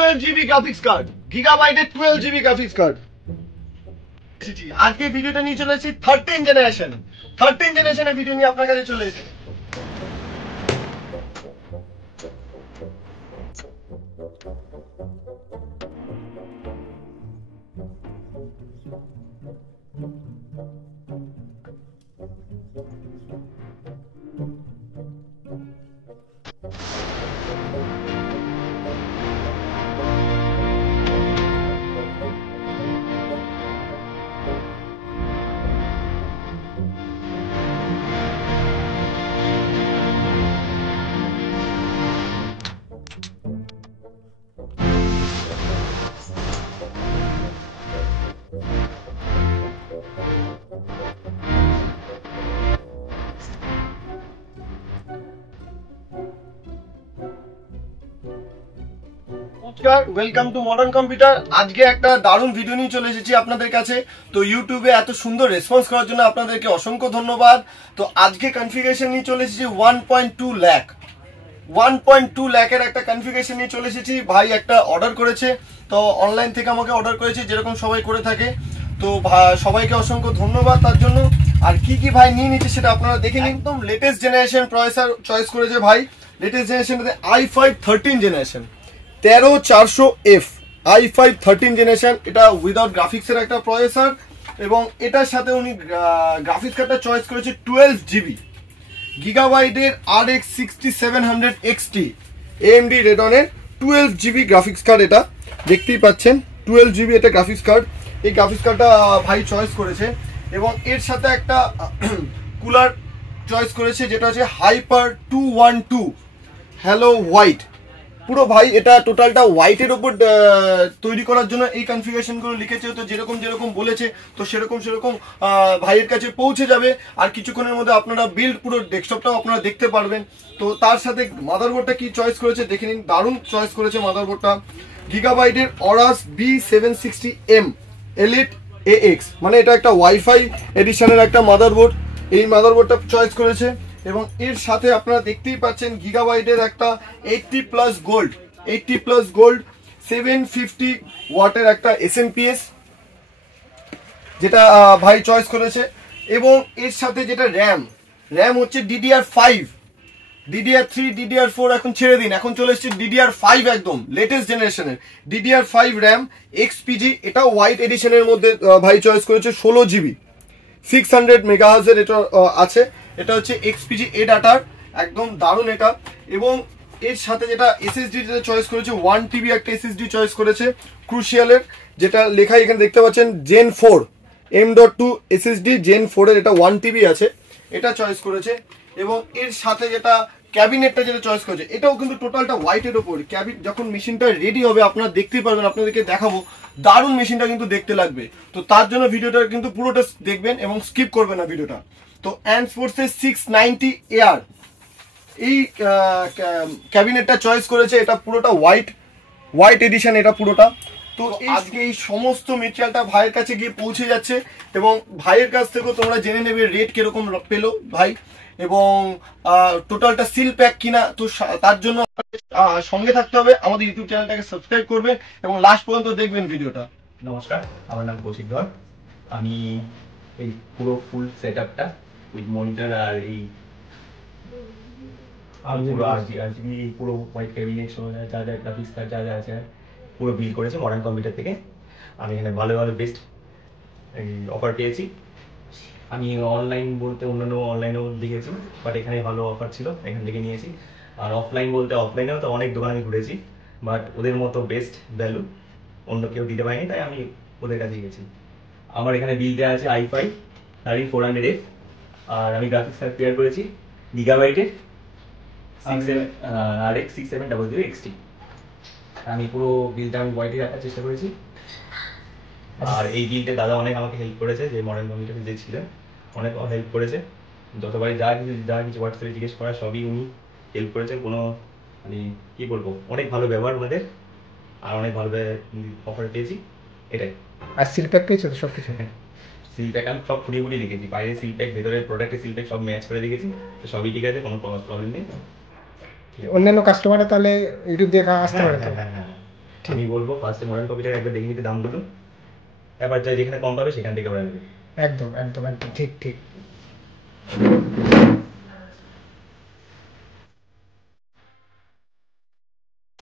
12 GB graphics card, গিগাবাইটের 12 GB graphics card. আজকে ভিডিওটা নিয়ে চলে এসেছি 13 জেনারেশনের ভিডিও নিয়ে আপনার কাছে চলে এসেছি। Welcome to modern computer. আজকে একটা দারুণ ভিডিও নিয়ে চলে এসেছি আপনাদের কাছে। তো ইউটিউবে এত সুন্দর রেসপন্স করার জন্য আপনাদেরকে অসংখ্য ধন্যবাদ। তো আজকে কনফিগারেশন নিয়ে চলে এসেছি 1.2 লাখের একটা কনফিগারেশন নিয়ে চলে এসেছি। ভাই একটা অর্ডার করেছে, তো অনলাইন থেকে আমাকে অর্ডার করেছে, যেরকম সবাই করে থাকে। তো সবাইকে অসংখ্য ধন্যবাদ তার জন্য। আর কি কি ভাই নিয়ে নিচ্ছে সেটা আপনারা দেখে নিন। একদম লেটেস্ট জেনারেশন প্রসেসর চয়েস করেছে ভাই। লেটেস্ট জেনারেশনটাতে i5 13 generation 13400F i5 13 generation. এটা উইদাউট গ্রাফিক্সের একটা প্রসেসর, এবং এটার সাথে উনি গ্রাফিক্স কার্ডটা চয়েস করেছে 12 GB গিগাবাইটের RX 6700 XT AMD Radeon-এর 12 GB graphics card. এটা দেখতেই পাচ্ছেন 12 GB এটা গ্রাফিক্স কার্ড। এই গ্রাফিক্স কার্ডটা ভাই চয়েস করেছে, এবং এর সাথে একটা কুলার চয়েস করেছে, যেটা হচ্ছে হাইপার 212 হ্যালো হোয়াইট। পুরো ভাই এটা টোটালটা হোয়াইটের ওপর তৈরি করার জন্য এই কনফিগারেশনগুলো লিখেছে। তো যেরকম বলেছে, তো সেরকম ভাইয়ের কাছে পৌঁছে যাবে। আর কিছুক্ষণের মধ্যে আপনারা বিল্ড পুরো ডেস্কটপটাও আপনারা দেখতে পারবেন। তো তার সাথে মাদারবোর্ডটা কি চয়েস করেছে দেখে নিন। দারুণ চয়েস করেছে মাদারবোর্ডটা। গিগাবাইটের অরাস B760M Elite AX, মানে এটা একটা ওয়াইফাই এডিশনের একটা মাদারবোর্ড। এই মাদারবোর্ডটা চয়েস করেছে, এবং এর সাথে আপনারা দেখতেই পাচ্ছেন গিগাবাইটের একটা 80+ গোল্ড 750 ওয়াটের একটা SMPS, যেটা ভাই চয়েস করেছে। এবং এর সাথে যেটা র্যাম হচ্ছে DDR5, DDR3 DDR4 এখন ছেড়ে দিন, এখন চলে এসেছে DDR5, একদম লেটেস্ট জেনারেশনের DDR5 র্যাম XPG। এটা হোয়াইট এডিশনের মধ্যে ভাই চয়েস করেছে 16 GB 600 মেগাহার্জ এটা আছে। এটা হচ্ছে XPG A ডাটার, একদম দারুণ এটা। এবং এর সাথে যেটা SSD যেটা চয়েস করেছে 1TB একটা SSD চয়েস করেছে ক্রুশিয়ালের, যেটা লেখা এখানে দেখতে পাচ্ছেন Gen 4 M.2 SSD Gen 4 এর, এটা 1TB আছে, এটা চয়েস করেছে। এবং এর সাথে যেটা ক্যাবিনেটটা যেটা চয়েস করেছে, এটাও কিন্তু টোটালটা হোয়াইটের ওপর। যখন মেশিনটা রেডি হবে আপনারা দেখতেই পারবেন, আপনাদেরকে দেখাবো। দারুণ মেশিনটা কিন্তু দেখতে লাগবে। তো তার জন্য ভিডিওটা কিন্তু পুরোটা দেখবেন এবং স্কিপ করবেন না ভিডিওটা। তো ANSFORCEর 690 AR এই ক্যাবিনেটটা চয়েস করেছে। এটা পুরোটা হোয়াইট এডিশন এটা পুরোটা। তো আজকে এই সমস্ত মেটেরিয়ালটা ভাইয়ের কাছে গিয়ে পৌঁছে যাচ্ছে, এবং ভাইয়ের কাছ থেকেও তোমরা জেনে নেবে রেট কিরকম পেলো ভাই, এবং টোটালটা সিল প্যাক কিনা। তো তার জন্য সঙ্গে থাকতে হবে, আমাদের ইউটিউব চ্যানেলটাকে সাবস্ক্রাইব করবেন এবং লাস্ট পর্যন্ত দেখবেন ভিডিওটা। নমস্কার, আমার নাম কৌশিক ধর। আমি এই পুরো ফুল সেট আপটা উইথ মনিটর আর এই RGB পুরো হোয়াইট ক্যাবিনেট যা যা গ্রাফিক্স কার্ড যা আছে পুরো বিল্ড করেছে মডার্ন কম্পিউটার থেকে। আমি এখানে ভালো বেস্ট এই অফার পেয়েছি। আমি অনলাইন বলতে অন্যান্য অনলাইনেও দেখেছি, বাট এখানে ভালো অফার ছিল, এখান থেকে নিয়েছি। আর অফলাইন বলতে অফলাইনেও তো অনেক দোকানে ঘুরেছি, বাট ওদের মতো বেস্ট ভ্যালু অন্য কেউ দিতে পারেনি, তাই আমি ওদের কাছে গেছি। আমার এখানে বিলটা আছে i5 400F, আর আমি গ্রাফিক্স কার্ড ক্লিয়ার করেছি গিগাবাইটের RX 6700 XT। আমি পুরো বিলটা আমি হোয়াইটে রাখার চেষ্টা করেছি। আর এই বিলটা দাদা অনেক আমাকে হেল্প করেছে, যে মডার্ন কম্পিউটারে যে ছিলেন অনেক হেল্প করেছে। যতবারই যা কিছু হোয়াটসঅ্যাপে জিজ্ঞেস করা সবই উনি হেল্প করেছেন। কোনো মানে কী বলবো, অনেক ভালো ব্যবহার ওনাদের, আর অনেক ভালো অফার পেয়েছি, এটাই। আর সিল প্যাক পেয়েছো তো সব কিছু? সিল প্যাক আমি সব ফুটিয়ে লিখেছি, বাইরে সিল প্যাক ভেতরের প্রোডাক্টের সিল প্যাক সব ম্যাচ করে দেখেছি, তো সবই ঠিক আছে, কোনো প্রবলেম নেই। অন্যান্য কাস্টমারে তাহলে ইউটিউব দিয়ে আসতে পারে তো? হ্যাঁ, ঠিক। আমি বলবো ফার্স্টে মডার্ন কম্পিউটার একবার দেখে নিতে দাম বলুন, এবার যা যেখানে কম পাবে সেখান থেকে ওরা নেবে। একদম একদম একদম ঠিক ঠিক।